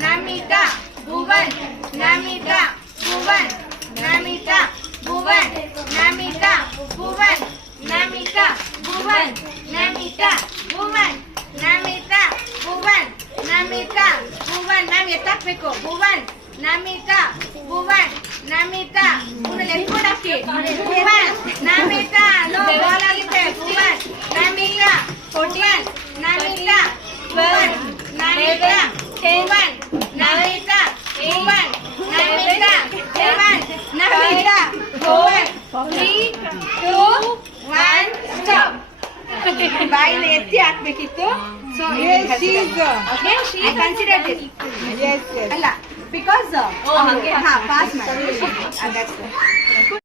Namita, Bhuvan, Namita, Bhuvan, Namita, Bhuvan, Namita, Bhuvan, Namita, Bhuvan, Namita, Bhuvan, Namita, Bhuvan, Namita, Bhuvan, Namita, Bhuvan, Namita, Bhuvan, Namita, Bhuvan, Namita, no, ball agite, Bhuvan, Namita, Bhuvan, Namita, Bhuvan, Namita, Bhuvan, Namita, Bhuvan, Namita, Bhuvan, Namita, Bhuvan, 3, 2, 1, stop. ಬಾಯಿನ ಎತ್ತಿ ಹಾಕ್ಬೇಕಿತ್ತು. So Yes, she is. Okay I consider this. Yes, yes. ಅಲ್ಲ because ಹಾ pass ಮಾಡಿ.